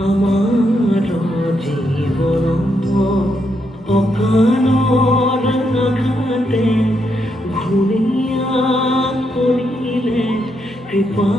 আমার জীবন অকানর নাঘাতে ঘুরিয়া করিলে কৃপা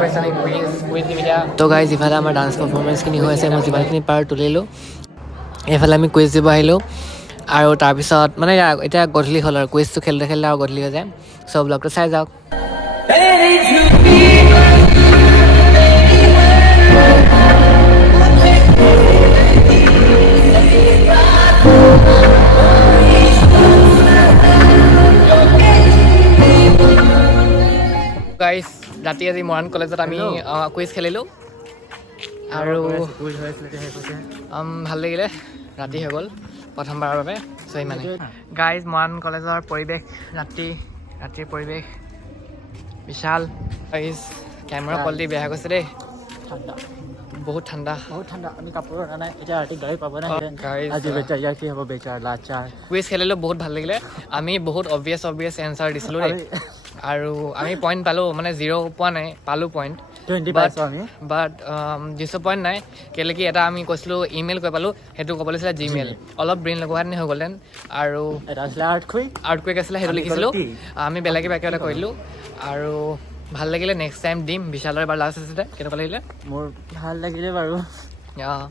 পাইছোঁ আমি কুইজ কুইজ দিম তো গাইজ ইফালে আমাৰ ডান্স পাৰফৰ্মেঞ্চখিনি হৈ আছে মই যিমানখিনি পাৰ তুলিলোঁ। এইফালে আমি কুইজ দিব আহিলোঁ। আৰু তাৰপিছত মানে এতিয়া- এতিয়া গধূলি হ'ল আৰু কুইজটো খেলোঁতে খেলোঁতে আৰু গধূলি হৈ যায়। চ' ব্লগটো চাই যাওক। গাইজ ৰাতি আজি মৰাণ কলেজত আমি কুইজ খেলিলোঁ। আৰু ভাল লাগিলে। ৰাতি হৈ গ'ল প্ৰথমবাৰৰ বাবে চ' ইমানে গাইজ মৰাণ কলেজৰ পৰিৱেশ ৰাতি ৰাতিৰ পৰিৱেশ বিশাল। গাইজ কেমেৰা কোৱালিটি বেয়া হৈ গৈছে দেই। বহুত ঠাণ্ডা। বহুত ঠাণ্ডা। আমি কাপোৰ অনা নাই। এতিয়া ৰাতি গাড়ী পাব নাই গাড়ী আজি বেচাৰ ইয়াৰ কি হ'ব? বেচাৰ লাচাৰ কুইজ খেলিলোঁ বহুত ভাল লাগিলে। আমি বহুত অবভিয়াছ অবভিয়াছ এনচাৰ দিছিলোঁ দেই। আৰু আমি পইণ্ট পালোঁ মানে জিৰ' পোৱা নাই পালোঁ পইণ্ট বাট ডিচপইণ্ট নাই। কেলৈ কি এটা আমি কৈছিলোঁ ইমেইল কৈ পালোঁ সেইটো ক'ব লাগিছিলে জিমেইল অলপ ব্ৰেইন লগোৱাহেঁতেন হৈ গ'লহেঁতেন আৰু আৰ্ট খুই আছিলে সেইটো লিখিছিলোঁ। আমি বেলেগ কিবা একেবাৰে কৰিলোঁ আৰু ভালো লাগিলে নেক্সট টাইম দিম। বিশালৰ এবাৰ লাষ্ট আছিলে। কেনেকুৱা লাগিলে? মোৰ ভালো লাগিলে বাৰু। অঁ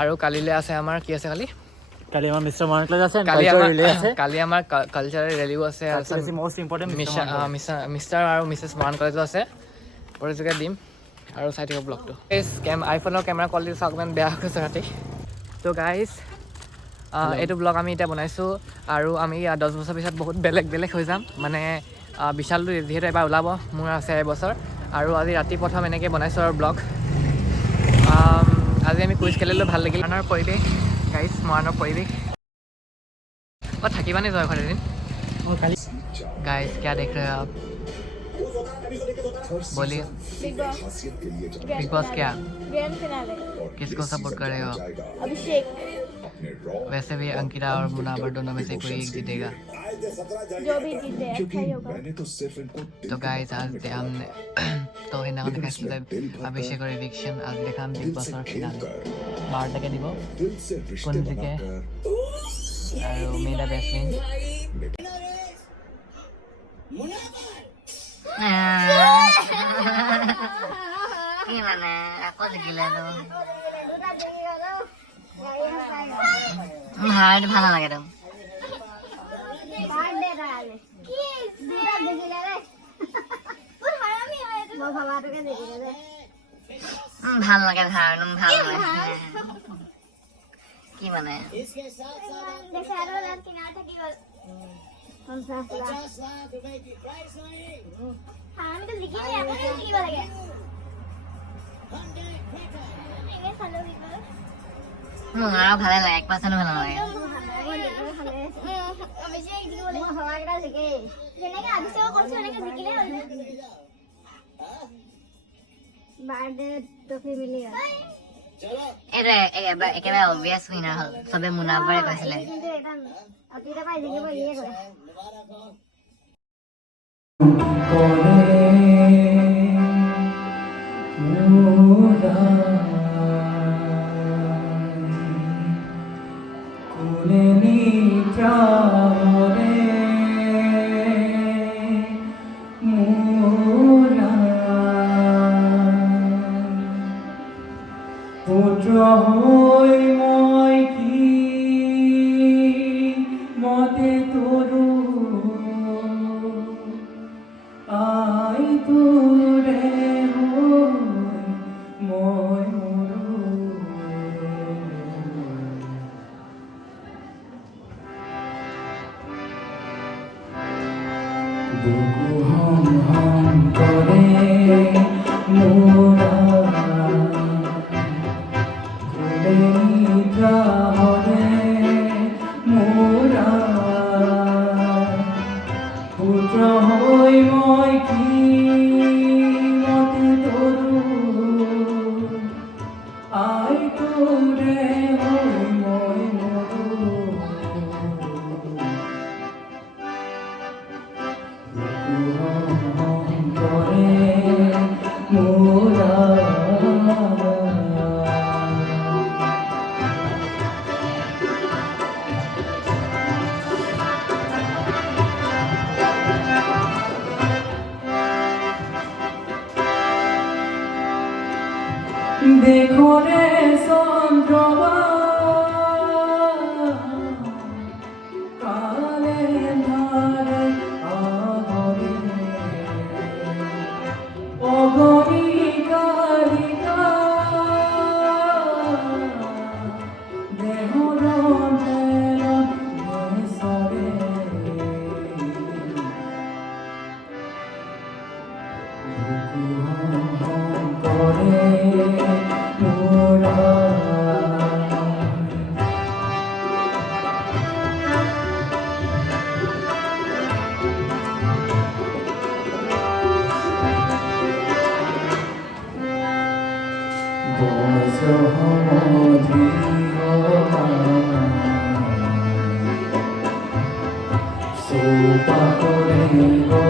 আৰু কালিলৈ আছে আমাৰ কি আছে কালি? কালি আমাৰ মিষ্টাৰ মৰাণ ক্লাছ আছে কালি আমাৰ কালি আমাৰ কালচাৰেল ৰেলীও আছে মষ্ট ইম্পৰ্টেণ্ট মিষ্টাৰ আৰু মিছেছ মৰাণ কলেজো আছে। প্ৰতিযোগিতা দিম আৰু চাই থাকিব ব্লগটো কেম আইফোনৰ কেমেৰা কোৱালিটি চাওক ইমান বেয়া হৈ গৈছে ৰাতি। ত' গাইজ এইটো ব্লগ আমি এতিয়া বনাইছোঁ আৰু আমি দহ বছৰ পিছত বহুত বেলেগ বেলেগ হৈ যাম। মানে বিশালটো যিহেতু এবাৰ ওলাব মোৰ আছে এবছৰ আৰু আজি ৰাতি প্ৰথম এনেকৈ বনাইছোঁ আৰু ব্লগ আজি আমি কুইজ খেলিলোঁ ভালো লাগিল। মৰাণৰ পৰিৱেশ গাইজ মৰাণৰ পৰিৱেশ অঁ থাকিবানে জয় ঘৰত এদিন মোৰ কালি गाइस क्या देख रहे हो आप बोलिए बिग बॉस बिग बॉस क्या ग्रैंड फिनाले किसको सपोर्ट कर रहे हो अभिषेक वैसे भी अंकिता और मुनावर दोनों में से कोई एक जीतेगा जो भी जीते अच्छा ही होगा मैंने तो सिर्फ इनको तो गाइस आज दे हमने তো সেইদিনাখন দেখাইছিলে অভিষেকৰ ইভিকশ্যন আজি দেখাম বিগ বছৰ ফিনাল বাৰটাকৈ দিব दिल से कौन रिश्ते जीते? बनाकर আৰু মে দ্য বেষ্ট ফ্ৰেণ্ড কি মানে আকৌ জিকিলে হাৰ্ড ভাল নালাগে তো ভালো লাগে হাৰ্ড ভালো কি মানে? আমিতো লাগে কি মোৰ ভালে লাগে। এক পাৰ্চেণ্টো ভালো এইটো একেবাৰে অভিয়াছ উইনাৰ হ'ল চবে মুনাবাৰে কৈছিলে এটা বুকু হন হম দেখো রে চন্দ্রবা 无花果链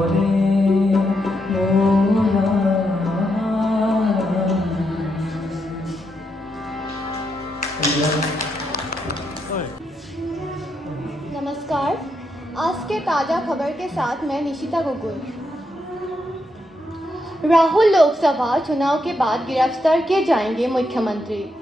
नमस्कार। आज के ताज़ा खबर के साथ मैं निशिता गोगोई। राहुल लोकसभा चुनाव के बाद गिरफ़्तार किए जाएँगे मुख्यमंत्री।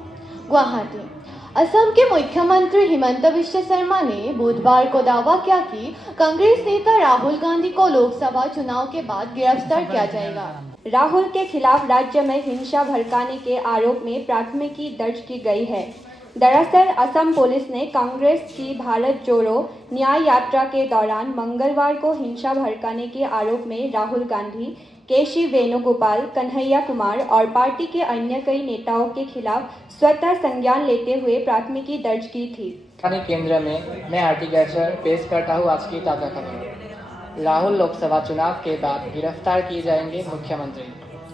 गुवाहाटी। असम के मुख्यमंत्री हिमंत विश्व शर्मा ने बुधवार को दावा किया कि कांग्रेस नेता राहुल गांधी को लोकसभा चुनाव के बाद गिरफ़्तार किया जाएगा राहुल के खिलाफ राज्य में हिंसा भड़काने के आरोप में प्राथमिकी दर्ज की गई है दरअसल असम पुलिस ने कांग्रेस की भारत जोड़ो न्याय यात्रा के दौरान मंगलवार को हिंसा भड़काने के आरोप में राहुल गांधी केशी वेणुगोपाल, कन्हैया कुमार और पार्टी के अन्य कई नेताओं के खिलाफ स्वतः संज्ञान लेते हुए प्राथमिकी दर्ज की थी। राजधानी केंद्र में मैं गैसर पेश करता हूँ आज की ताज़ा खबर। राहुल लोकसभा चुनाव के बाद गिरफ़्तार किए जाएँगे मुख्यमंत्री।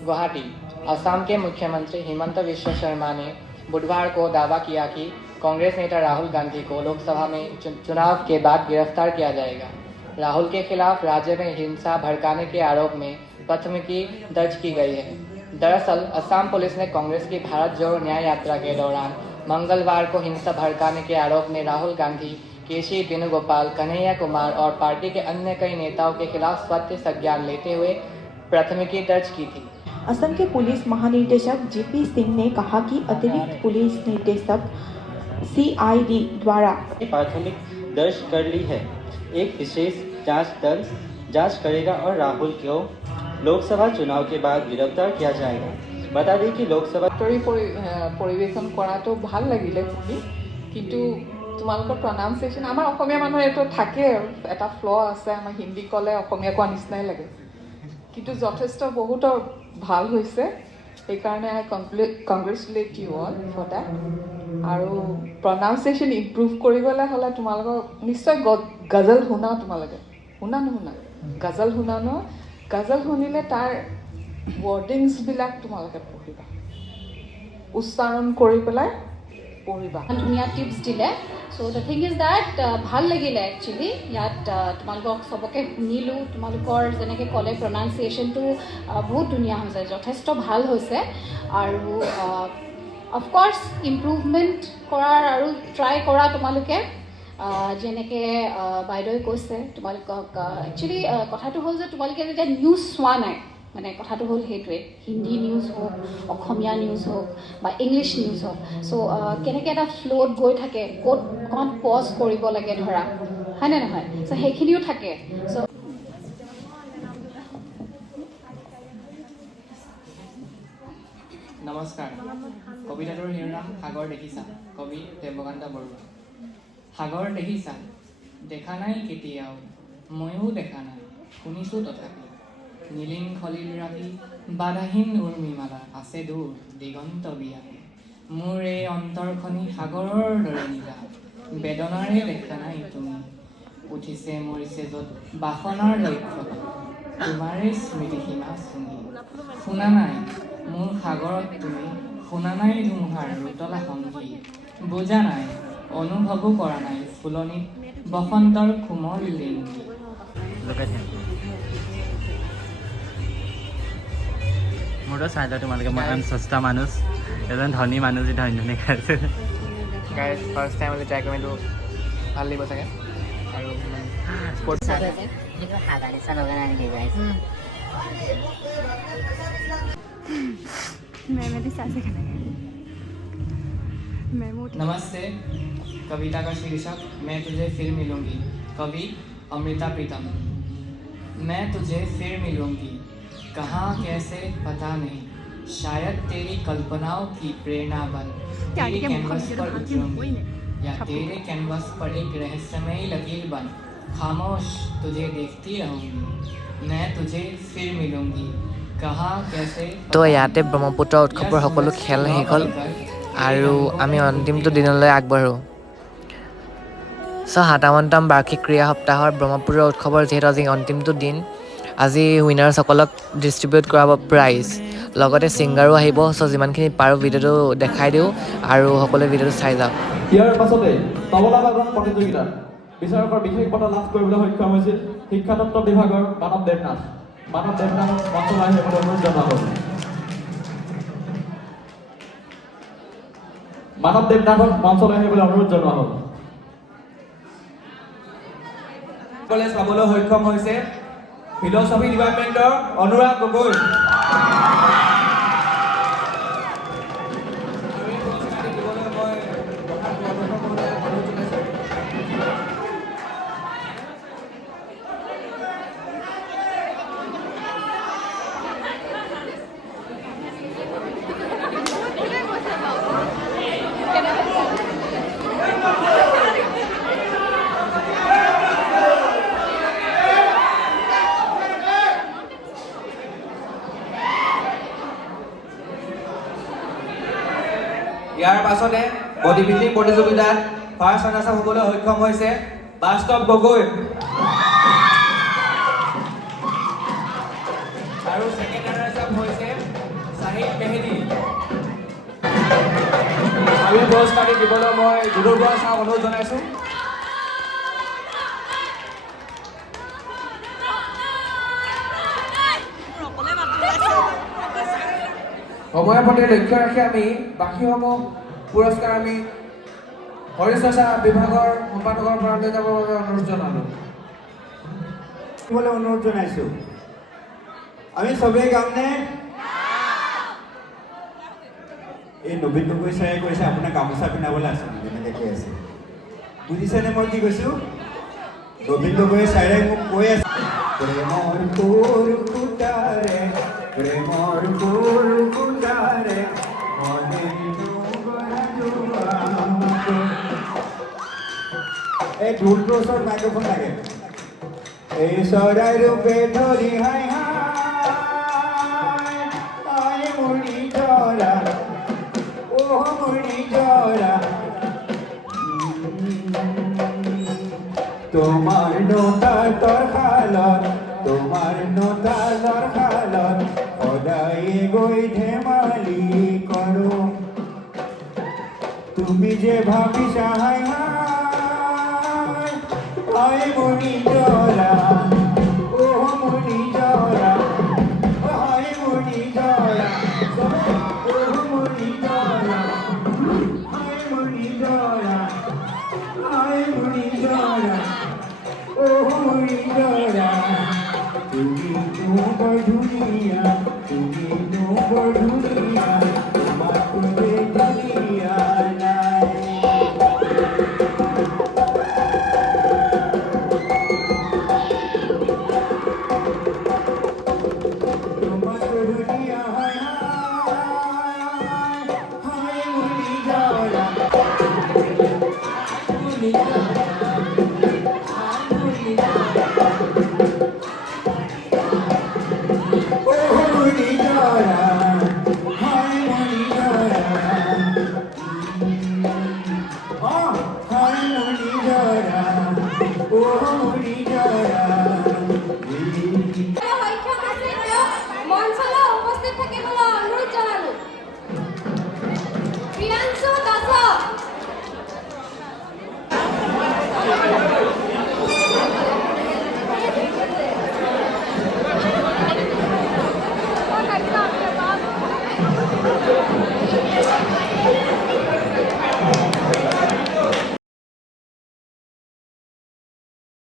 गुवाहाटी, असम के मुख्यमंत्री हेमंत विश्व शर्मा ने बुधवार को दावा किया कि कांग्रेस नेता राहुल गांधी को लोकसभा में चुनाव के बाद गिरफ़्तार किया जाएगा। राहुल के खिलाफ राज्य में हिंसा भड़काने के आरोप में प्राथमिकी दर्ज की गई है। दरअसल असम पुलिस ने कांग्रेस की भारत जोड़ो न्याय यात्रा के दौरान मंगलवार को हिंसा भड़काने के आरोप में राहुल गांधी केशी वेणुगोपाल कन्हैया कुमार और पार्टी के अन्य कई नेताओं के खिलाफ सत्य संज्ञान लेते हुए प्राथमिकी दर्ज की थी। असम के पुलिस महानिदेशक जीपी सिंह ने कहा कि अतिरिक्त पुलिस निदेशक सीआईडी द्वारा प्राथमिक दर्ज कर ली है। एक विशेष जाँच दल जाँच करेगा और राहुल को लोकसभा चुनाव के बाद गिरफ्तार किया जाएगा बता दें कि लोकसभा বাতৰি পৰি এ, পৰিৱেশন কৰাটো ভাল লাগিলে শুনি কিন্তু তোমালোকৰ প্ৰনাউন্সিয়েশ্যন আমাৰ অসমীয়া মানুহৰ এইটো থাকে আৰু এটা ফ্ল' আছে আমাৰ হিন্দী ক'লে অসমীয়া কোৱা নিচিনাই লাগে কিন্তু যথেষ্ট বহুতো ভাল হৈছে সেইকাৰণে I congratulate you all for that আৰু প্ৰনাউন্সিয়েশ্যন ইম্প্ৰুভ কৰিবলৈ হ'লে তোমালোকক নিশ্চয় গ- গজল শুনা তোমালোকে শুনা নুশুনা গজল শুনা ন গজল শুনিলে তাৰ ৱৰ্ডিংছবিলাক তোমালোকে পঢ়িবা। উচ্চাৰণ কৰি পেলাই পঢ়িবা। ধুনীয়া টিপছ দিলে। চ' দ্য থিং ইজ ডেট ভাল লাগিলে একচুৱেলি ইয়াত তোমালোকক চবকে শুনিলোঁ। তোমালোকৰ যেনেকৈ ক'লে প্ৰনাউন্সিয়েশ্যনটো বহুত ধুনীয়া হৈছে যথেষ্ট ভাল হৈছে। আৰু অফক'ৰ্ছ ইম্প্ৰুভমেণ্ট কৰাৰ আৰু ট্ৰাই কৰা তোমালোকে। যেনেকৈ বাইদেৱে কৈছে তোমালোকক একচুৱেলি কথাটো হ'ল যে তোমালোকে যেতিয়া নিউজ চোৱা নাই মানে কথাটো হ'ল সেইটোৱে হিন্দী নিউজ হওক অসমীয়া নিউজ হওক বা ইংলিছ নিউজ হওক চ' কেনেকৈ এটা ফ্ল'ত গৈ থাকে ক'ত অকণমান পজ কৰিব লাগে ধৰা হয়নে নহয়? চ' সেইখিনিও থাকে চ' নমস্কাৰ কবিতাটোৰ শিৰোনাম সাগৰ দেখিছা কবি দেৱকান্ত বৰুৱা। সাগৰ দেখিছা দেখা নাই কেতিয়াও। ময়ো দেখা নাই। শুনিছোঁ তথাপি। নীলিম খলিল ৰাতি বাধাহীন উৰ্মিমালা আছে দূৰ দিগন্ত বিয়া মোৰ এই অন্তৰখনি সাগৰৰ দৰে নীলা। বেদনাৰে দেখা নাই তুমি। উঠিছে মৰিছে য'ত বাসনাৰ লক্ষ্য তোমাৰে স্মৃতিসীমা চুঙি। শুনা নাই। মোৰ সাগৰত তুমি। শুনা নাই ধুমুহাৰ ৰুতলা সংগী। বুজা নাই। অনুভৱো কৰা নাই। ফুলনিত বসন্তৰ কোমল লিংগী মোৰতো চাই লোৱা তোমালোকে মই এজন চষ্টা মানুহ। এজন ধনী মানুহ যি ধনী ধনী খাইছে গাইজ ফাৰ্ষ্ট টাইম ট্ৰাই কৰিম এইটো ভালো লাগিব চাগে। আৰু স্পৰ্টছ नमस्ते कविता का शीर्षक मैं तुझे फिर मिलूंगी कवि अमृता प्रीतम मैं तुझे फिर मिलूंगी कहाँ कैसे पता नहीं शायद तेरी कल्पनाओं की प्रेरणा बन तेरी कैनवस पर उतरूंगी या तेरे कैनवस पर एक रहस्यमयी लकीर बन खामोश तुझे देखती रहूंगी मैं तुझे फिर मिलूंगी कहाँ कैसे তো ইয়াতে ব্ৰহ্মপুত্ৰ উৎসৱৰ সকলো খেল শেষ হ'ল আৰু আমি অন্তিমটো দিনলৈ আগবাঢ়োঁ। চ' সাতাৱন্নতম বাৰ্ষিক ক্ৰীড়া সপ্তাহৰ ব্ৰহ্মপুত্ৰ উৎসৱৰ যিহেতু আজি অন্তিমটো দিন, আজি উইনাৰসকলক ডিষ্ট্ৰিবিউট কৰাব প্ৰাইজ লগতে ছিংগাৰো আহিব, চ' যিমানখিনি পাৰোঁ ভিডিঅ'টো দেখাই দিওঁ আৰু সকলোৱে ভিডিঅ'টো চাই যাওক। ইয়াৰ পাছতে প্ৰতিযোগিতাত বিচাৰকৰ বিশেষ বঁটা লাভ কৰিবলৈ সক্ষম হৈছিল শিক্ষাতত্ব বিভাগৰ মানৱ দেৱনাথ। মানৱ দেৱনাথ মঞ্চলৈ মানৱ দেৱনাথক মঞ্চলৈ আহিবলৈ অনুৰোধ জনোৱা হ'ল পাবলৈ সক্ষম হৈছে। ফিলচফি ডিপাৰ্টমেণ্টৰ অনুৰাগ গগৈ আৰু এই পুৰস্কাৰটি দিবলৈ মই প্ৰধান প্ৰদৰ্শক মহোদয়ক অনুৰোধ জনাইছোঁ ইয়াৰ পাছতে বডি বিল্ডিং প্ৰতিযোগিতাত ফাৰ্ষ্ট ৰানাৰ্ছ হ'বলৈ সক্ষম হৈছে বাস্তৱ গগৈ। আৰু ছেকেণ্ড মেহেদি দিবলৈ মই অনুৰোধ জনাইছোঁ। সময়ৰ প্ৰতি লক্ষ্য ৰাখি আমি বাকীসমূহ পুৰস্কাৰ আমি শৰীৰ চৰ্চা বিভাগৰ সম্পাদকৰ পৰা লৈ যাবৰ বাবে অনুৰোধ জনালোঁ। অনুৰোধ জনাইছোঁ। আমি চবেই গামনে এই নবীন গগৈ ছাৰে কৈছে আপোনাক গামোচা পিন্ধাবলৈ আছে। নেকি এনেকৈ আছে। বুজিছেনে মই কি কৈছোঁ? নবীন গগৈ ছাৰে মোক কৈ আছে, প্ৰেমৰ কোৰ কুটাৰে, প্ৰেমৰ কোৰ এই ঢোলটোৰ ওচৰত মাইক্ৰফোন লাগে। এই চৰাই ৰূপে ধৰি হাই হাই আই মুড়ি জৰা ও মুড়ি জৰা তোমাৰ নতালৰ খালত তোমাৰ নতালৰ খালত সদায় গৈ ধেমালি কৰোঁ তুমি যে ভাবিছা হাই হাই মনি